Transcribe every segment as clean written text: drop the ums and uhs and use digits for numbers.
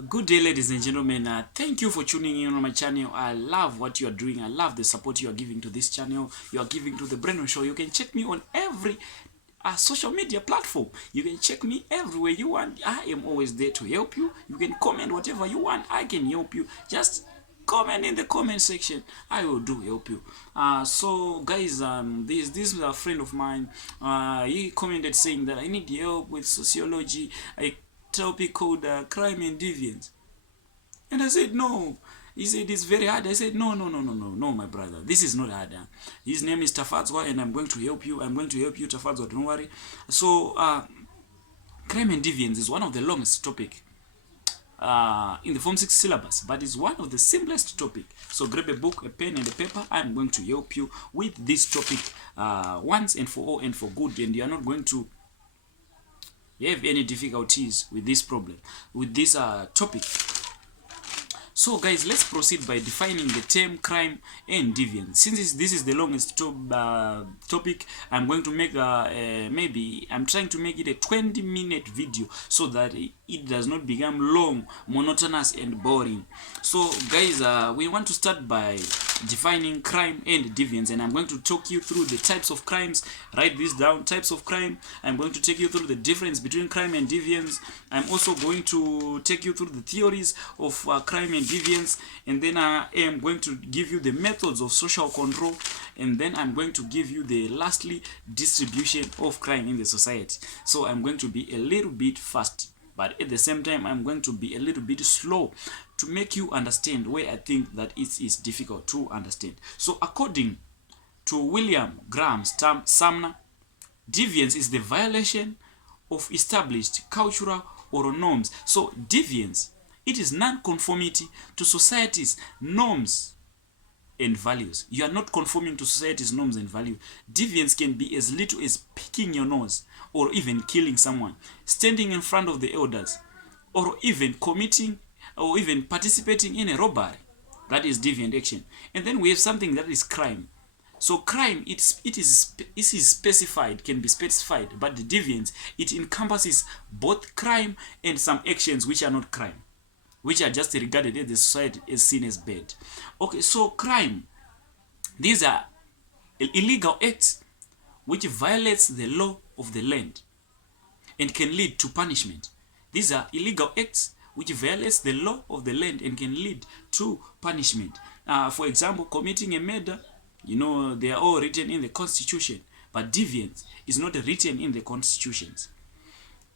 Good day, ladies and gentlemen. Thank you for tuning in on my channel. I love what you are doing. I love the support you are giving to this channel. You are giving to the Brandon Show. You can check me on every social media platform. You can check me everywhere you want. I am always there to help you. You can comment whatever you want. I can help you. Just comment in the comment section. I will do help you. So guys, this is a friend of mine. He commented saying that I need help with sociology. A topic called crime and deviance. And I said, no. He said, it's very hard. I said, no, my brother. This is not hard. His name is Tafadzwa, and I'm going to help you. I'm going to help you, Tafadzwa, don't worry. So, crime and deviance is one of the longest topic in the Form 6 syllabus, but it's one of the simplest topic. So grab a book, a pen, and a paper. I'm going to help you with this topic once and for all and for good, and you are not going to have any difficulties with this problem, with this topic. So guys, let's proceed by defining the term crime and deviance. Since this is the longest topic, I'm going to make maybe I'm trying to make it a 20-minute video so that it does not become long, monotonous, and boring. So guys, we want to start by defining crime and deviance, and I'm going to talk you through the types of crimes. Write this down: types of crime. I'm going to take you through the difference between crime and deviance. I'm also going to take you through the theories of crime and deviance, and then I am going to give you the methods of social control, and then I'm going to give you the lastly distribution of crime in the society. So I'm going to be a little bit fast, but at the same time I'm going to be a little bit slow to make you understand where I think that it is difficult to understand. So according to William Graham Sumner, deviance is the violation of established cultural or norms. So deviance, it is non-conformity to society's norms and values. You are not conforming to society's norms and values. Deviance can be as little as picking your nose, or even killing someone, standing in front of the elders, or even committing or even participating in a robbery. That is deviant action. And then we have something that is crime. So crime, it is specified, can be specified, but the deviance, it encompasses both crime and some actions which are not crime, which are just regarded in the society as seen as bad. Okay, so crime, these are illegal acts which violates the law of the land and can lead to punishment. These are illegal acts which violates the law of the land and can lead to punishment. For example, committing a murder, you know, they are all written in the Constitution, but deviance is not written in the constitutions.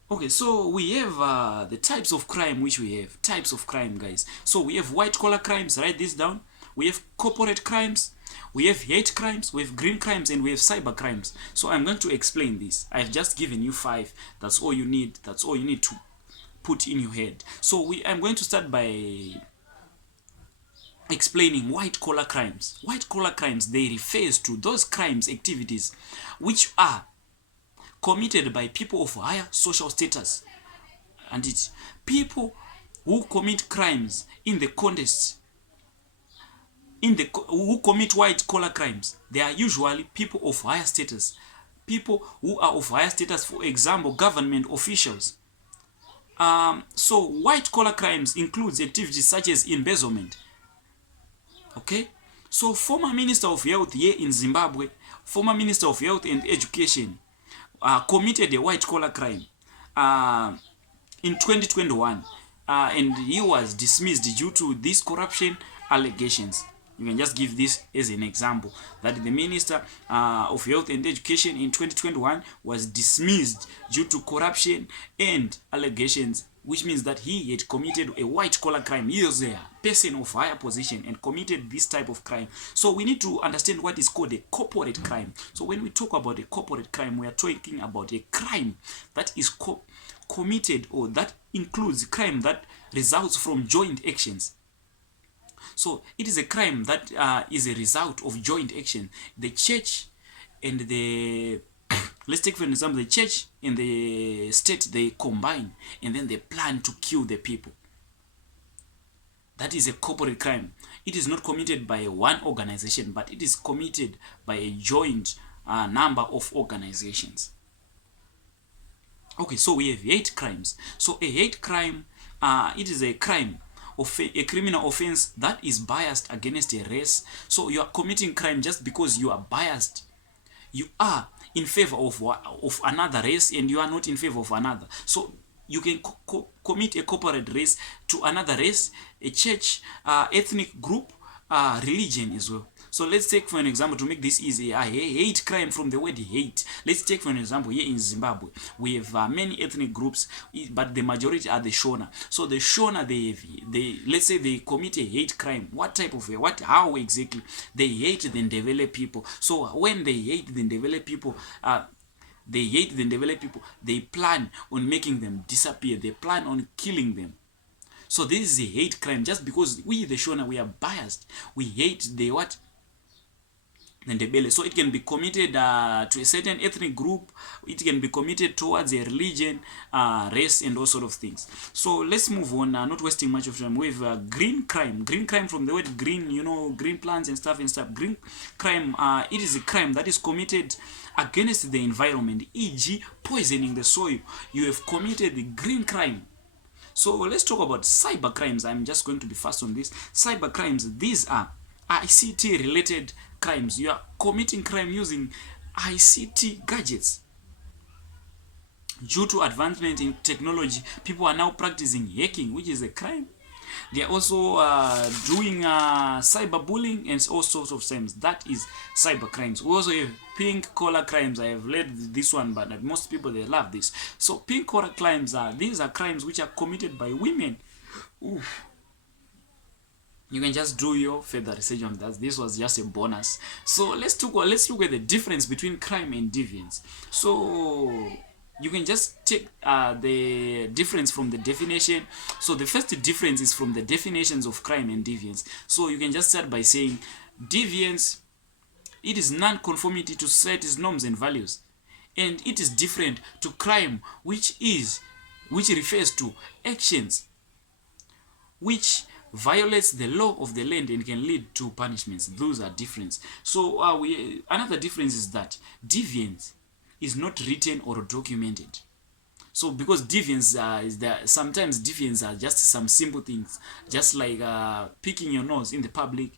Okay, so we have the types of crime which we have. Types of crime, guys. So we have white collar crimes, write this down. We have corporate crimes, we have hate crimes, we have green crimes, and we have cyber crimes. So I'm going to explain this. I've just given you 5. That's all you need. That's all you need to put in your head. So I'm going to start by explaining white collar crimes. White collar crimes, they refers to those crimes, activities which are committed by people of higher social status, and it's people who commit crimes in the context who commit white collar crimes. They are usually people of higher status, people who are of higher status, for example, government officials. So white collar crimes includes activities such as embezzlement. Okay, so former Minister of Health here in Zimbabwe, former Minister of Health and Education, committed a white collar crime in 2021, and he was dismissed due to these corruption allegations. You can just give this as an example, that the Minister of Health and Education in 2021 was dismissed due to corruption and allegations, which means that he had committed a white collar crime. He was a person of higher position and committed this type of crime. So we need to understand what is called a corporate crime. So when we talk about a corporate crime, we are talking about a crime that is committed, or that includes crime that results from joint actions. So it is a crime that is a result of joint action. The church and the let's take for example, the church and the state, they combine and then they plan to kill the people. That is a corporate crime. It is not committed by one organization, but it is committed by a joint number of organizations. Okay, so we have hate crimes. So a hate crime it is a crime, a criminal offense that is biased against a race. So you are committing crime just because you are biased. You are in favor of another race and you are not in favor of another. So you can commit a corporate race to another race, a church, ethnic group, religion as well. So let's take for an example, to make this easy, hate crime from the word hate. Let's take for an example, here in Zimbabwe we have many ethnic groups, but the majority are the Shona. So the Shona, they let's say they commit a hate crime. What type of how exactly? They hate the Ndebele people. So when they hate the Ndebele people, they plan on making them disappear. They plan on killing them. So this is a hate crime just because we the Shona, we are biased. We hate the Ndebele. So it can be committed to a certain ethnic group. It can be committed towards a religion, race, and all sort of things. So let's move on, not wasting much of time. We have green crime. Green crime from the word green, green plants and stuff. Green crime, it is a crime that is committed against the environment, e.g. poisoning the soil. You have committed the green crime. So let's talk about cyber crimes. I'm just going to be fast on this. Cyber crimes, these are ICT related crimes. You are committing crime using ICT gadgets. Due to advancement in technology, people are now practicing hacking, which is a crime. They are also doing cyberbullying and all sorts of crimes. That is cyber crimes. We also have pink collar crimes. I have read this one, but most people, they love this. So pink collar crimes these are crimes which are committed by women. Oof. You can just do your further research on that. This was just a bonus. So let's look at the difference between crime and deviance. So you can just take the difference from the definition. So the first difference is from the definitions of crime and deviance. So you can just start by saying deviance, it is non-conformity to society's norms and values, and it is different to crime, which refers to actions which violates the law of the land and can lead to punishments. Those are different. So another difference is that deviance is not written or documented. So because deviance is that sometimes deviance are just some simple things, just like picking your nose in the public.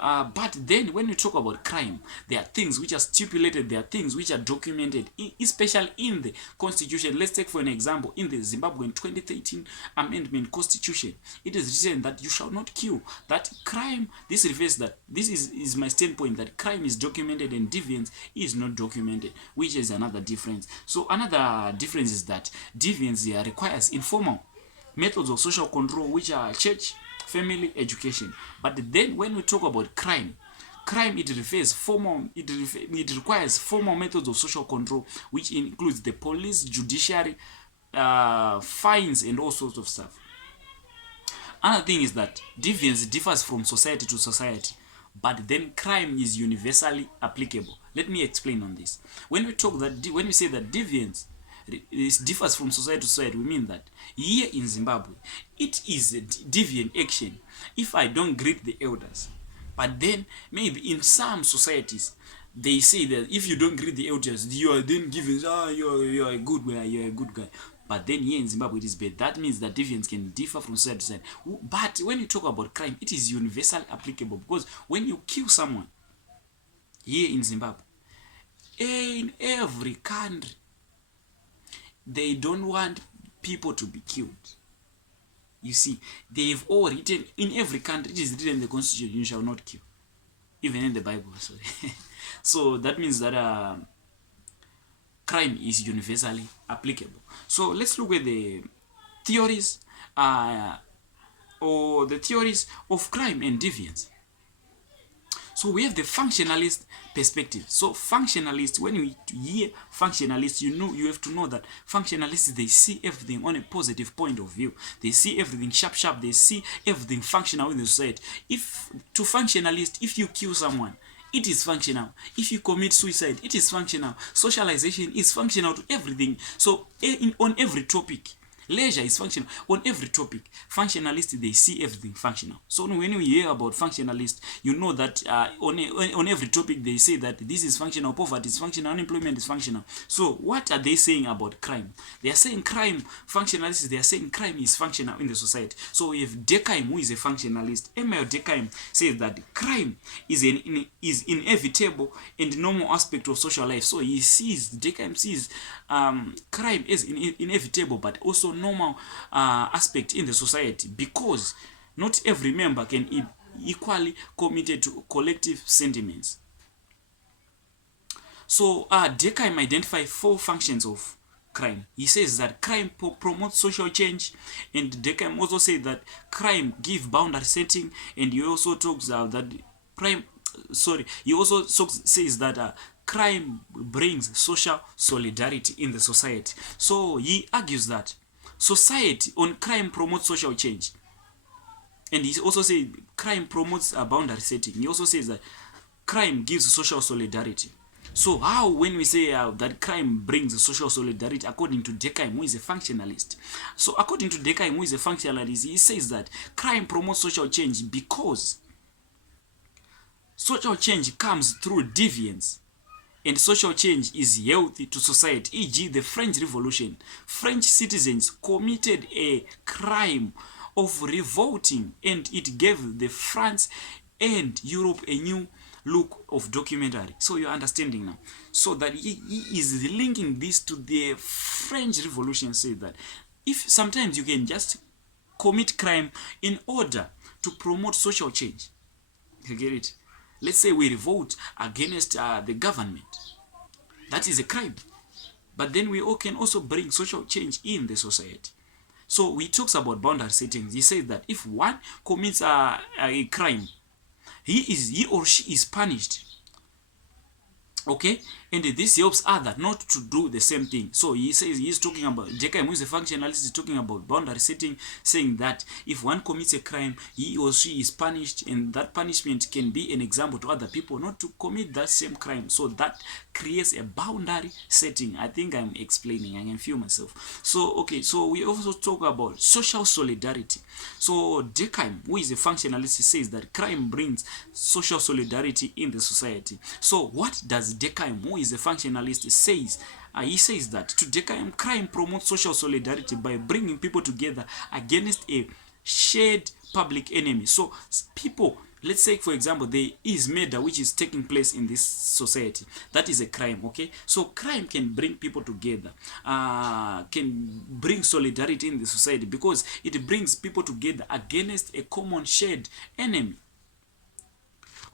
But then when you talk about crime, there are things which are stipulated, there are things which are documented, especially in the constitution. Let's take for an example, in the Zimbabwean 2013 amendment constitution, it is written that you shall not kill. That crime, this refers that, this is my standpoint, that crime is documented and deviance is not documented, which is another difference. So another difference is that deviance requires informal methods of social control, which are church, family, education. But then when we talk about crime, it requires formal methods of social control, which includes the police, judiciary, fines, and all sorts of stuff. Another thing is that deviance differs from society to society, but then crime is universally applicable. Let me explain on this. When we say that deviance differs from society to society, we mean that here in Zimbabwe, it is a deviant action if I don't greet the elders. But then maybe in some societies, they say that if you don't greet the elders, you are then given, you're a good guy, you're a good guy. But then here in Zimbabwe, it is bad. That means that deviance can differ from society to society. But when you talk about crime, it is universally applicable, because when you kill someone here in Zimbabwe, in every country, they don't want people to be killed. You see, they've all written, in every country, it is written in the constitution, you shall not kill. Even in the Bible, sorry. So that means that crime is universally applicable. So let's look at the theories, or the theories of crime and deviance. So we have the functionalist perspective. So functionalists, when you hear functionalists, you have to know that functionalists, they see everything on a positive point of view. They see everything sharp. They see everything functional in the society. To functionalists, if you kill someone, it is functional. If you commit suicide, it is functional. Socialization is functional to everything. So on every topic, Leisure is functional. On every topic, functionalists, they see everything functional. So when you hear about functionalists, you know that on every topic they say that this is functional, poverty is functional, unemployment is functional. So what are they saying about crime? They are saying crime, functionalists, they are saying crime is functional in the society. So if Durkheim, who is a functionalist, Emile Durkheim says that crime is inevitable and normal aspect of social life. So Durkheim sees crime is inevitable but also normal aspect in the society, because not every member can be equally committed to collective sentiments. So Durkheim identifies 4 functions of crime. He says that crime promotes social change, and Durkheim also says that crime gives boundary setting, and he also talks that crime he also says that crime brings social solidarity in the society. So he argues that society on crime promotes social change, and he also says crime promotes a boundary setting. He also says that crime gives social solidarity. So how, when we say that crime brings social solidarity, according to Durkheim, who is a functionalist? So according to Durkheim, who is a functionalist, he says that crime promotes social change because social change comes through deviance, and social change is healthy to society. E.g., the French Revolution. French citizens committed a crime of revolting, and it gave the France and Europe a new look of documentary. So you're understanding now. So that he is linking this to the French Revolution, say that if sometimes you can just commit crime in order to promote social change. You get it? Let's say we revolt against the government. That is a crime. But then we all can also bring social change in the society. So he talks about boundary settings. He says that if one commits a crime, he or she is punished. Okay, and this helps others not to do the same thing. So he says, he's talking about, Durkheim, who is a functionalist, is talking about boundary setting, saying that if one commits a crime, he or she is punished, and that punishment can be an example to other people not to commit that same crime. So that creates a boundary setting. I think I'm explaining, I can feel myself. So okay, so we also talk about social solidarity. So Durkheim, who is a functionalist, says that crime brings social solidarity in the society. So what does Durkheim, who is a functionalist, says? He says that to Durkheim, crime promotes social solidarity by bringing people together against a shared public enemy. So people, let's say for example there is murder which is taking place in this society, that is a crime. Okay, so crime can bring people together, can bring solidarity in the society because it brings people together against a common shared enemy.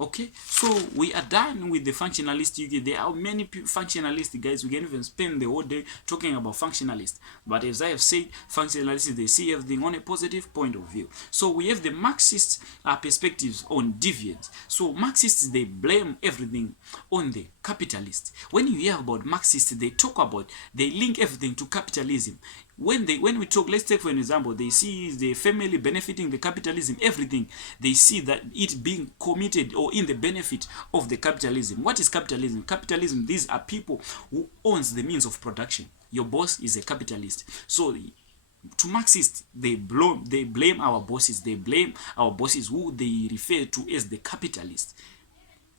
Okay, so we are done with the functionalist. There are many functionalists, guys. We can even spend the whole day talking about functionalists. But as I have said, functionalists, they see everything on a positive point of view. So we have the Marxist perspectives on deviance. So Marxists, they blame everything on the capitalists. When you hear about Marxists, they link everything to capitalism. When we talk, let's take for an example, they see the family benefiting the capitalism, everything, they see that it being committed or in the benefit of the capitalism. What is capitalism? Capitalism, these are people who owns the means of production. Your boss is a capitalist. So to Marxists, they blame our bosses. They blame our bosses who they refer to as the capitalists.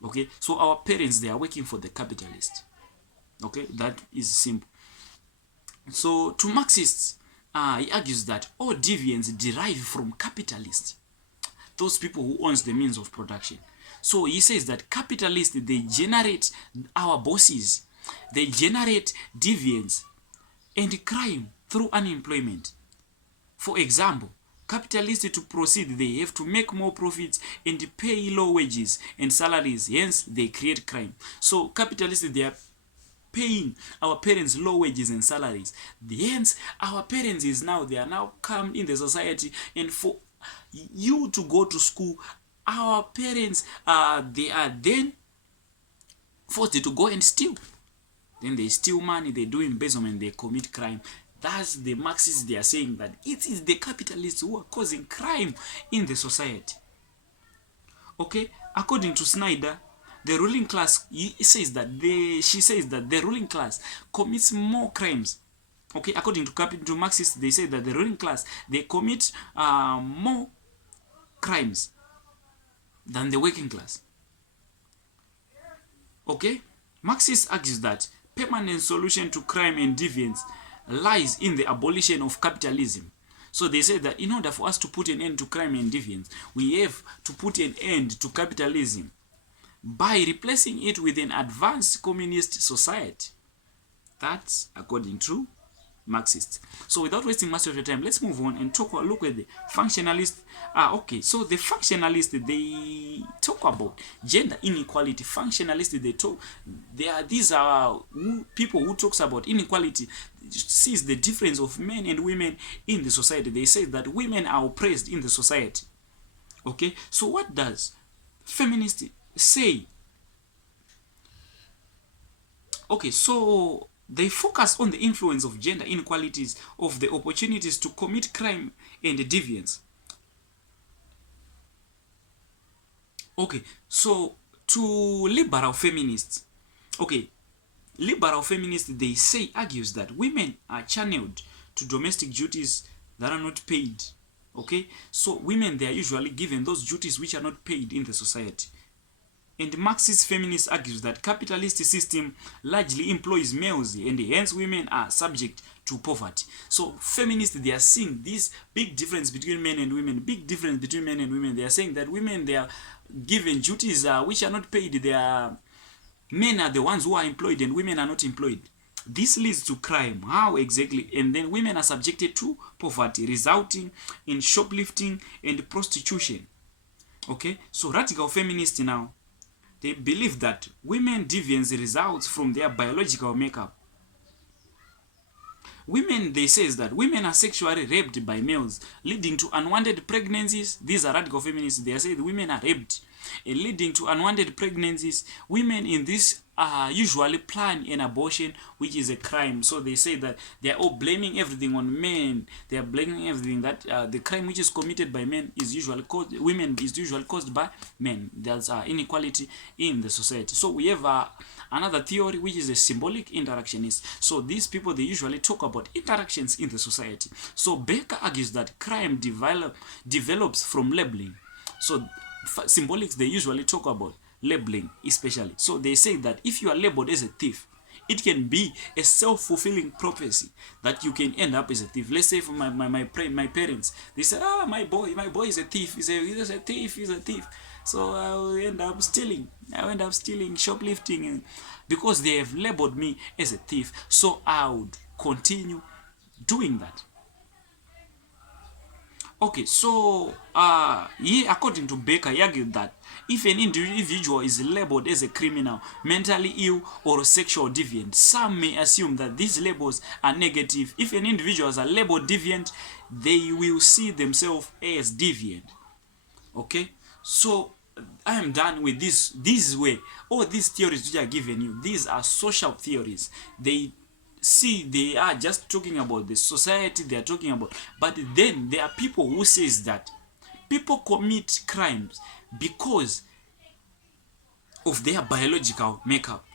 Okay, so our parents, they are working for the capitalist. Okay, that is simple. So to Marxists, he argues that all deviance derive from capitalists, those people who owns the means of production. So he says that capitalists, they generate our bosses, they generate deviance and crime through unemployment. For example, capitalists, to proceed, they have to make more profits and pay low wages and salaries, hence they create crime. So capitalists, they are paying our parents low wages and salaries. Hence, our parents they are now come in the society, and for you to go to school, our parents they are then forced to go and steal. Then they steal money, they do embezzlement, they commit crime. That's the Marxists, they are saying that it is the capitalists who are causing crime in the society. Okay, according to Snyder, the ruling class, she says that the ruling class commits more crimes Okay, according to Marxists, they say that the ruling class, they commit more crimes than the working class. Okay, Marxists argues that permanent solution to crime and deviance lies in the abolition of capitalism. So they say that in order for us to put an end to crime and deviance, we have to put an end to capitalism by replacing it with an advanced communist society. That's according to Marxists. So without wasting much of your time, let's move on and look at the functionalists. Okay, so the functionalists, they talk about gender inequality. Functionalists, these are people who talks about inequality, sees the difference of men and women in the society. They say that women are oppressed in the society. Okay, so what does feminists say? Okay, so they focus on the influence of gender inequalities of the opportunities to commit crime and deviance. Okay, so to liberal feminists, okay, liberal feminists, they say, argues that women are channeled to domestic duties that are not paid. Okay, so women, they are usually given those duties which are not paid in the society. And Marxist feminist argues that capitalist system largely employs males and hence women are subject to poverty. So feminists, they are seeing this big difference between men and women, big difference between men and women. They are saying that women, they are given duties which are not paid. Men are the ones who are employed and women are not employed. This leads to crime. How exactly? And then women are subjected to poverty, resulting in shoplifting and prostitution. Okay, so radical feminists now, they believe that women deviance results from their biological makeup. Women, they says that women are sexually raped by males, leading to unwanted pregnancies. These are radical feminists. They are saying women are raped, and leading to unwanted pregnancies. Women in this usually plan an abortion, which is a crime. So they say that they are all blaming everything on men. They are blaming everything that the crime which is committed by men is usually caused, women is usually caused by men. There's inequality in the society. So we have another theory which is a symbolic interactionist. So these people, they usually talk about interactions in the society. So Baker argues that crime develops from labeling. So symbolics, they usually talk about labeling especially. So they say that if you are labeled as a thief, it can be a self-fulfilling prophecy that you can end up as a thief. Let's say for my parents, they say, my boy is a thief. He's a thief. So I will end up stealing. Shoplifting, and because they have labeled me as a thief, so I would continue doing that. Okay, so according to Baker, he argued that if an individual is labeled as a criminal, mentally ill, or sexual deviant, some may assume that these labels are negative. If an individual is labeled deviant, they will see themselves as deviant. Okay, so I am done with this way. All these theories which are given you, these are social theories. They are just talking about the society they are talking about. But then there are people who says that people commit crimes because of their biological makeup.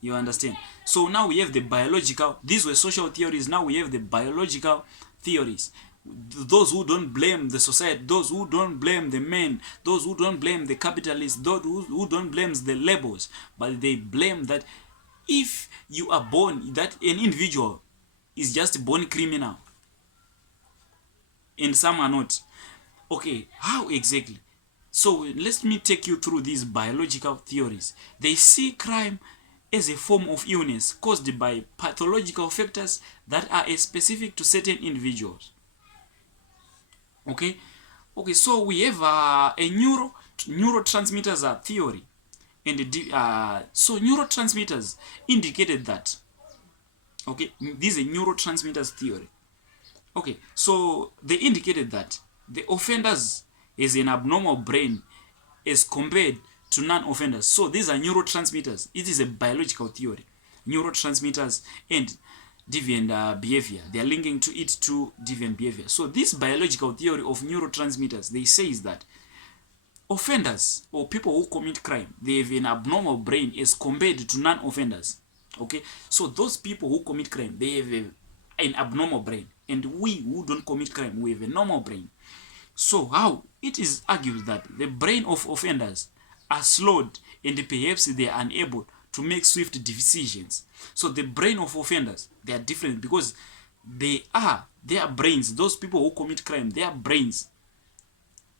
You understand? So now we have the biological, these were social theories, now we have the biological theories. Those who don't blame the society, those who don't blame the men, those who don't blame the capitalists, those who don't blame the labels, but they blame that if you are born, that an individual is just born criminal and some are not. Okay, how exactly? So let me take you through these biological theories. They see crime as a form of illness caused by pathological factors that are specific to certain individuals. Okay, so we have a neurotransmitters theory. And so neurotransmitters indicated that, okay, this is a neurotransmitters theory. Okay, so they indicated that the offenders is an abnormal brain as compared to non-offenders. So these are neurotransmitters. It is a biological theory. Neurotransmitters and deviant behavior. They are linking to it to deviant behavior. So this biological theory of neurotransmitters, they say is that offenders or people who commit crime, they have an abnormal brain as compared to non-offenders. Okay, so those people who commit crime, they have an abnormal brain, and we who don't commit crime, we have a normal brain. So how it is argued that the brain of offenders are slowed and perhaps they are unable to make swift decisions. So the brain of offenders, they are different because their brains, those people who commit crime, their brains,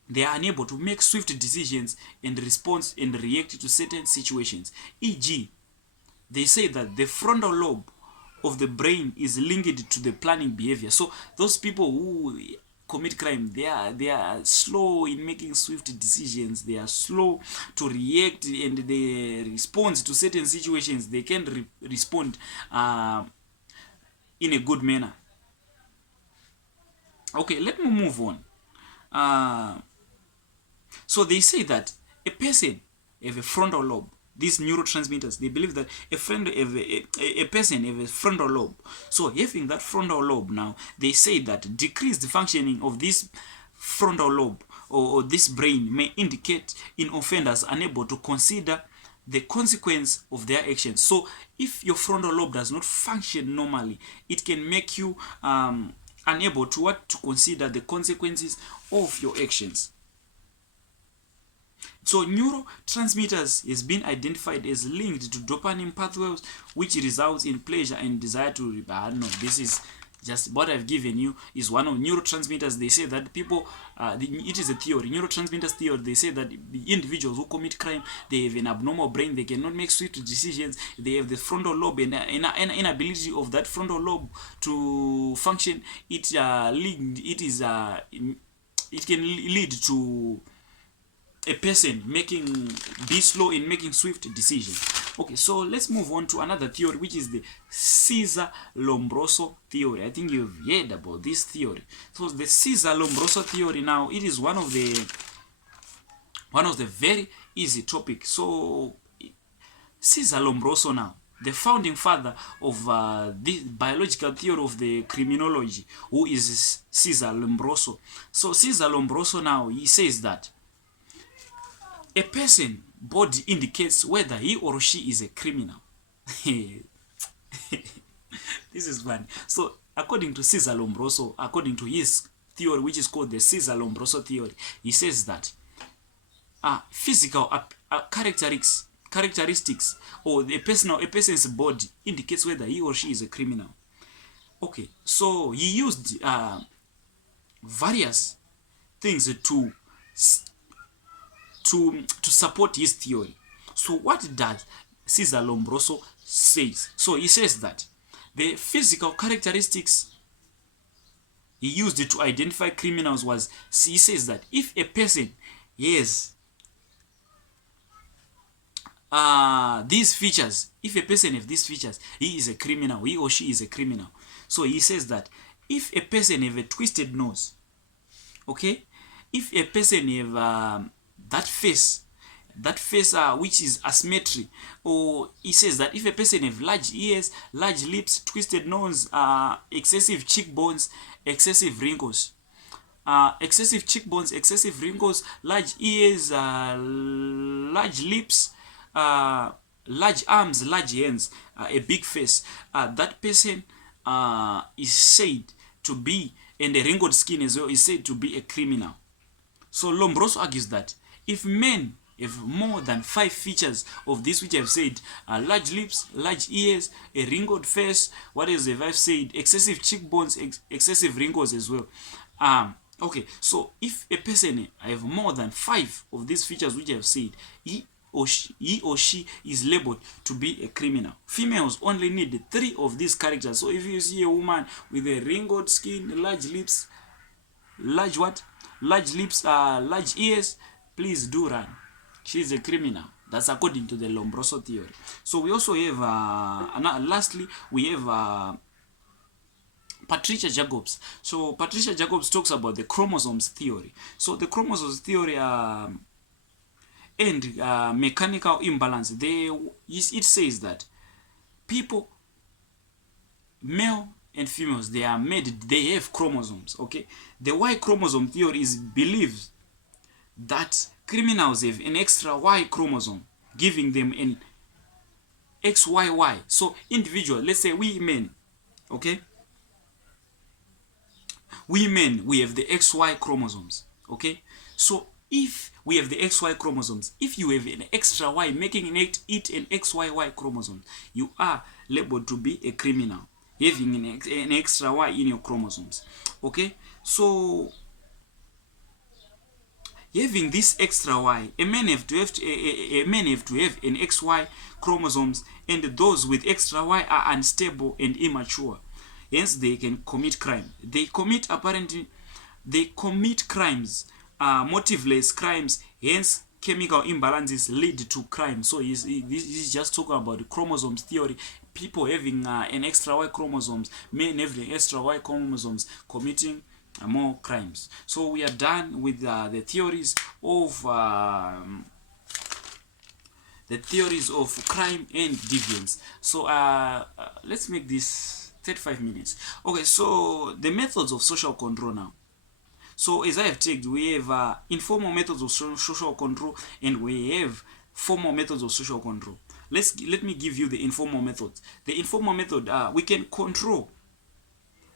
they are unable to make swift decisions and respond and react to certain situations. E.g., they say that the frontal lobe of the brain is linked to the planning behavior. So those people who commit crime, they are slow in making swift decisions, they are slow to react, and they respond to certain situations. They can respond in a good manner. Okay, let me move on. So they say that a person have a frontal lobe. These neurotransmitters, they believe that a person have a frontal lobe. So having that frontal lobe now, they say that decreased functioning of this frontal lobe or this brain may indicate in offenders unable to consider the consequence of their actions. So if your frontal lobe does not function normally, it can make you unable to consider the consequences of your actions. So neurotransmitters has been identified as linked to dopamine pathways, which results in pleasure and desire to. No, this is just what I've given you is one of neurotransmitters. They say that people, it is a theory, neurotransmitters theory. They say that the individuals who commit crime, they have an abnormal brain. They cannot make swift decisions. They have the frontal lobe and inability of that frontal lobe to function. It can lead to a person be slow in making swift decisions. Okay, so let's move on to another theory, which is the Caesar-Lombroso theory. I think you've heard about this theory. So the Caesar-Lombroso theory now, it is one of the very easy topics. So Caesar-Lombroso now, the founding father of the biological theory of the criminology, who is Caesar-Lombroso. So Caesar-Lombroso now, he says that a person body indicates whether he or she is a criminal. This is funny. So according to Caesar-Lombroso, according to his theory, which is called the Caesar-Lombroso theory, he says that physical characteristics or a person's body indicates whether he or she is a criminal. Okay, so he used various things to support his theory. So what does Caesar-Lombroso says? So he says that the physical characteristics he used to identify criminals was, he says that if a person has these features, if a person has these features, he is a criminal, he or she is a criminal. So he says that if a person have a twisted nose, okay, if a person have that face which is asymmetry, or he says that if a person have large ears, large lips, twisted nose, excessive cheekbones, excessive wrinkles, excessive wrinkles, large ears, large lips, large arms, large hands, a big face, that person is said to be, and a wrinkled skin as well, is said to be a criminal. So Lombroso argues that if men have more than 5 features of this which I've said, large lips, large ears, a wrinkled face, what else have I said, excessive cheekbones, excessive wrinkles as well. Okay, so if a person have more than 5 of these features which I've said, he or she is labeled to be a criminal. Females only need 3 of these characters. So if you see a woman with a wrinkled skin, large lips, large lips, large ears, please do run. She's a criminal. That's according to the Lombroso theory. So we also have, lastly, we have Patricia Jacobs. So Patricia Jacobs talks about the chromosomes theory. So the chromosomes theory and mechanical imbalance, it says that people, male and females, they have chromosomes, okay? The Y chromosome theory believes that criminals have an extra Y chromosome, giving them an XYY. So individual, let's say we men, okay, women, we have the XY chromosomes. Okay, so if we have the XY chromosomes, if you have an extra Y making it an XYY chromosome, you are labeled to be a criminal, having an extra Y in your chromosomes. Okay, so having this extra Y, a man have to have an XY chromosomes, and those with extra Y are unstable and immature. Hence, they can commit crime. They commit crimes, motiveless crimes. Hence, chemical imbalances lead to crime. So this is just talking about the chromosomes theory. People having an extra Y chromosomes, men having extra Y chromosomes, committing more crimes. So we are done with the theories of crime and deviance. So let's make this 35 minutes. Okay, so the methods of social control now. So as I have checked, we have informal methods of social control, and we have formal methods of social control. Let me give you the informal methods. The informal method, we can control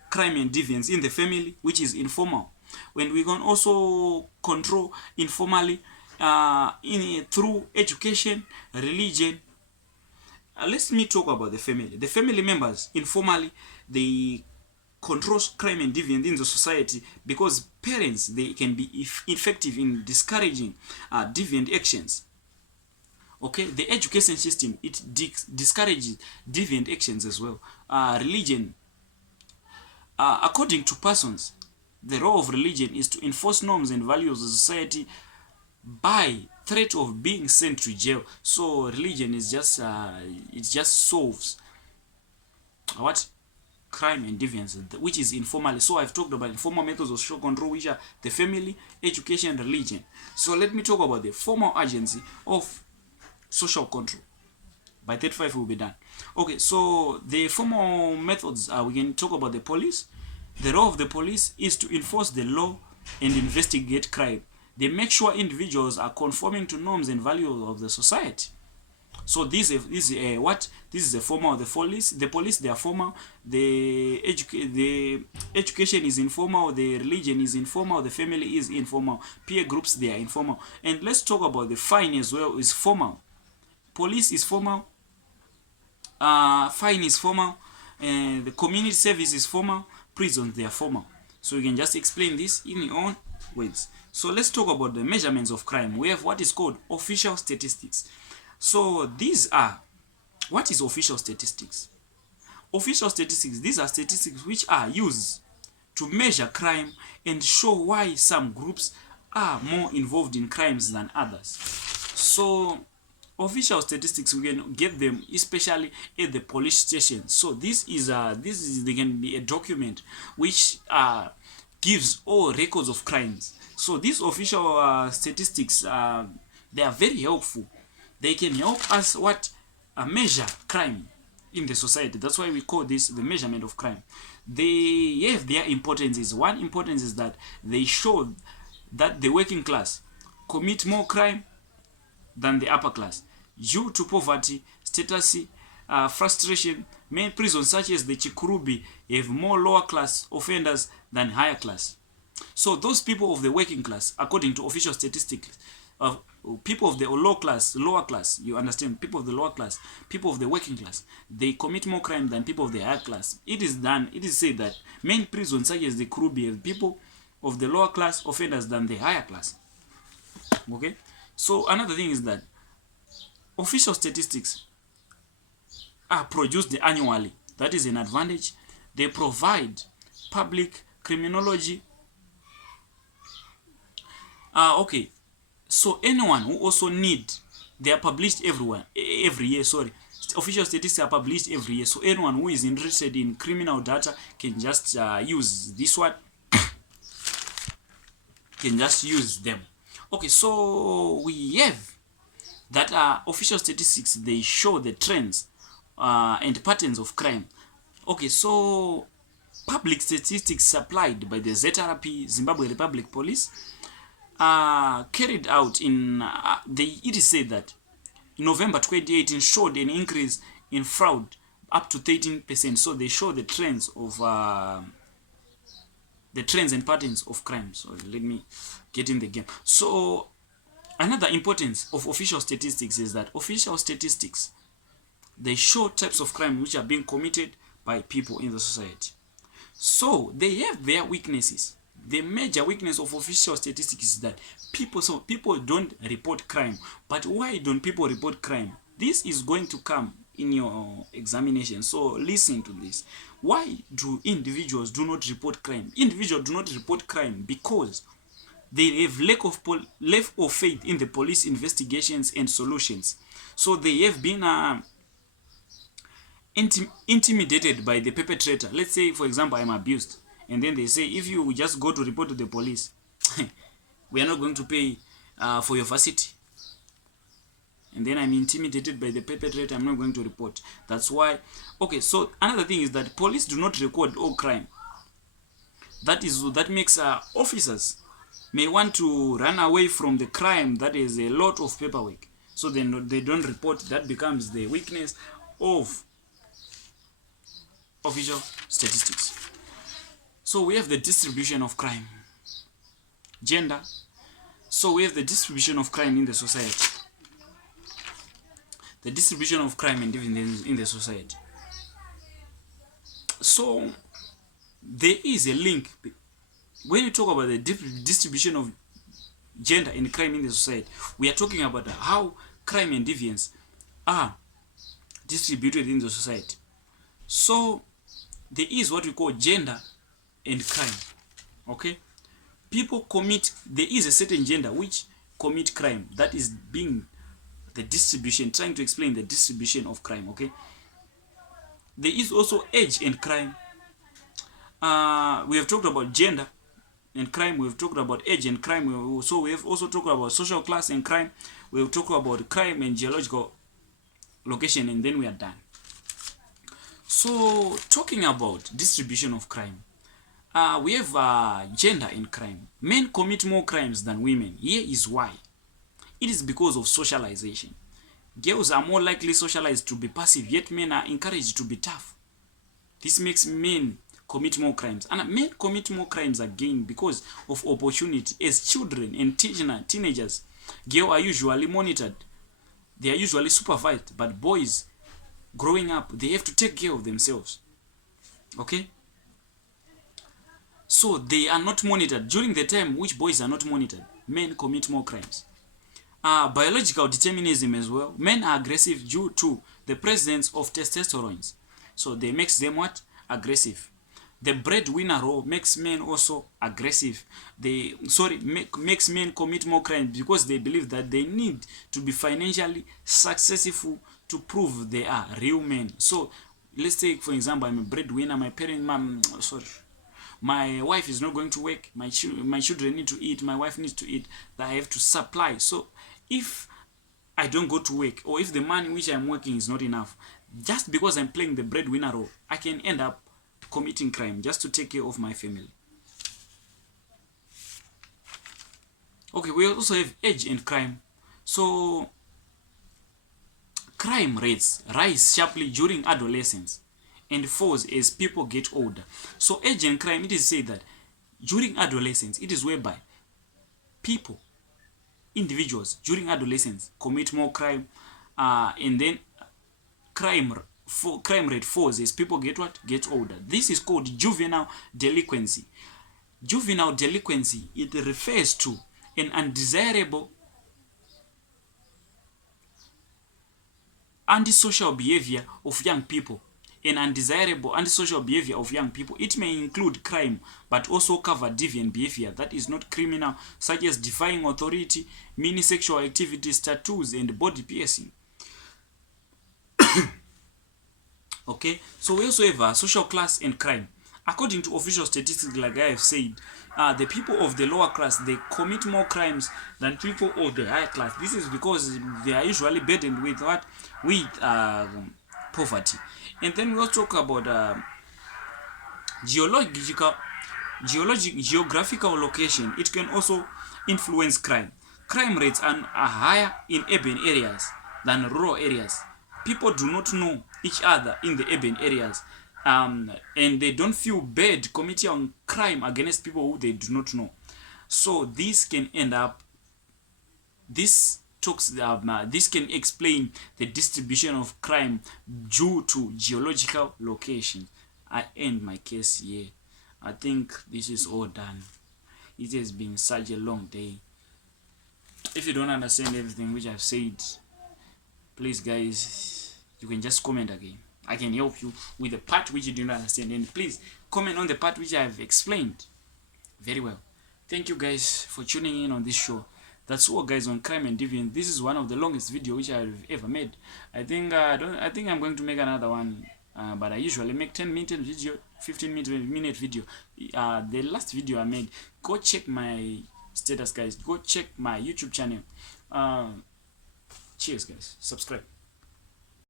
crime and deviance in the family, which is informal. When we can also control informally through education, religion. Let me talk about the family. The family members informally, they control crime and deviance in the society, because parents, they can be effective in discouraging deviant actions. Okay, the education system, it discourages deviant actions as well. Religion, according to persons, the role of religion is to enforce norms and values of society by threat of being sent to jail. So religion is just it just solves what crime and deviance, which is informally. So I've talked about informal methods of social control, which are the family, education, religion. So let me talk about the formal agency of social control. By 35 we'll be done. Okay, so the formal methods, we can talk about the police. The role of the police is to enforce the law and investigate crime. They make sure individuals are conforming to norms and values of the society. So this is a formal of the police. The police, they are formal. The education is informal. The religion is informal. The family is informal. Peer groups, they are informal. And let's talk about the fine as well. Is formal. Police is formal. Fine is formal. And the community service is formal. Prisons, they are formal. So you can just explain this in your own words. So let's talk about the measurements of crime. We have what is called official statistics. So these are, what is official statistics? Official statistics, these are statistics which are used to measure crime and show why some groups are more involved in crimes than others. So official statistics, we can get them especially at the police station. So they can be a document which gives all records of crimes. So these official statistics, they are very helpful. They can help us measure crime in the society. That's why we call this the measurement of crime. They have their importances. One importance is that they show that the working class commit more crime than the upper class due to poverty, status, frustration. Many prisons such as the Chikurubi have more lower class offenders than higher class. So those people of the working class, according to official statistics, people of the lower class, you understand, people of the lower class, people of the working class, they commit more crime than people of the higher class. It is said that main prisons such as the Kurubi have people of the lower class offenders than the higher class. Okay, so another thing is that official statistics are produced annually. That is an advantage. They provide public criminology. Okay, so anyone who also need, they are published every year. Sorry, official statistics are published every year. So anyone who is interested in criminal data can just use this one. Can just use them. Okay, so we have that official statistics, they show the trends and patterns of crime. Okay, so public statistics supplied by the ZRP, Zimbabwe Republic Police, carried out in it is said that in November 2018 showed an increase in fraud up to 13%. So they show the trends of the trends and patterns of crime. So let me get in the game. So another importance of official statistics is that official statistics, they show types of crime which are being committed by people in the society. So they have their weaknesses. The major weakness of official statistics is that people don't report crime. But why don't people report crime? This is going to come in your examination. So listen to this. Why do individuals do not report crime? Individuals do not report crime because they have lack of faith in the police investigations and solutions. So they have been intimidated by the perpetrator. Let's say, for example, I'm abused, and then they say, if you just go to report to the police, we are not going to pay for your varsity. And then I'm intimidated by the perpetrator, I'm not going to report. That's why. Okay, so another thing is that police do not record all crime. That makes officers may want to run away from the crime that is a lot of paperwork. So then they don't report. That becomes the weakness of official statistics. So we have the distribution of crime. Gender. So we have the distribution of crime in the society. The distribution of crime and dividends in the society. So there is a link. When you talk about the distribution of gender and crime in the society, we are talking about how crime and deviance are distributed in the society. So there is what we call gender and crime. Okay, there is a certain gender which commit crime. That is being the distribution, trying to explain the distribution of crime. Okay, there is also age and crime. We have talked about gender and crime. We've talked about age and crime. We have also talked about social class and crime. We've talked about crime and geological location, and then we are done. So talking about distribution of crime, we have gender and crime. Men commit more crimes than women. Here is why. It is because of socialization. Girls are more likely socialized to be passive, yet men are encouraged to be tough. This makes men commit more crimes. And men commit more crimes again because of opportunity. As children and teenagers, girls are usually monitored. They are usually supervised. But boys, growing up, they have to take care of themselves. Okay? So they are not monitored. During the time which boys are not monitored, men commit more crimes. Biological determinism as well. Men are aggressive due to the presence of testosterone. So they makes them what? Aggressive. The breadwinner role makes men also aggressive. Makes men commit more crimes because they believe that they need to be financially successful to prove they are real men. So let's take, for example, I'm a breadwinner. My wife is not going to work. My children need to eat. My wife needs to eat. That I have to supply. So if I don't go to work, or if the money which I'm working is not enough, just because I'm playing the breadwinner role, I can end up committing crime just to take care of my family. Okay, we also have age and crime. So crime rates rise sharply during adolescence and falls as people get older. So age and crime, it is said that during adolescence, it is whereby individuals during adolescence commit more crime, and then crime rate falls as people get older. This is called juvenile delinquency. Juvenile delinquency, it refers to an undesirable antisocial behavior of young people. An undesirable antisocial behavior of young people. It may include crime, but also cover deviant behavior that is not criminal, such as defying authority, mini sexual activities, tattoos, and body piercing. Okay, so we also have social class and crime. According to official statistics, like I have said, the people of the lower class, they commit more crimes than people of the higher class. This is because they are usually burdened with what? With poverty. And then we also talk about geographical location. It can also influence crime. Crime rates are higher in urban areas than rural areas. People do not know each other in the urban areas. and they don't feel bad committing on crime against people who they do not know. So this can end up, this can explain the distribution of crime due to geological location. I end my case here. I think this is all done. It has been such a long day. If you don't understand everything which I've said, please guys, you can just comment again. I can help you with the part which you do not understand, and please comment on the part which I have explained very well. Thank you guys for tuning in on this show. That's all guys on crime and deviance. This is one of the longest video which I've ever made. I think I'm going to make another one, but I usually make 10-minute video, 15-minute video. The last video I made, go check my status guys, go check my YouTube channel. Cheers guys, subscribe.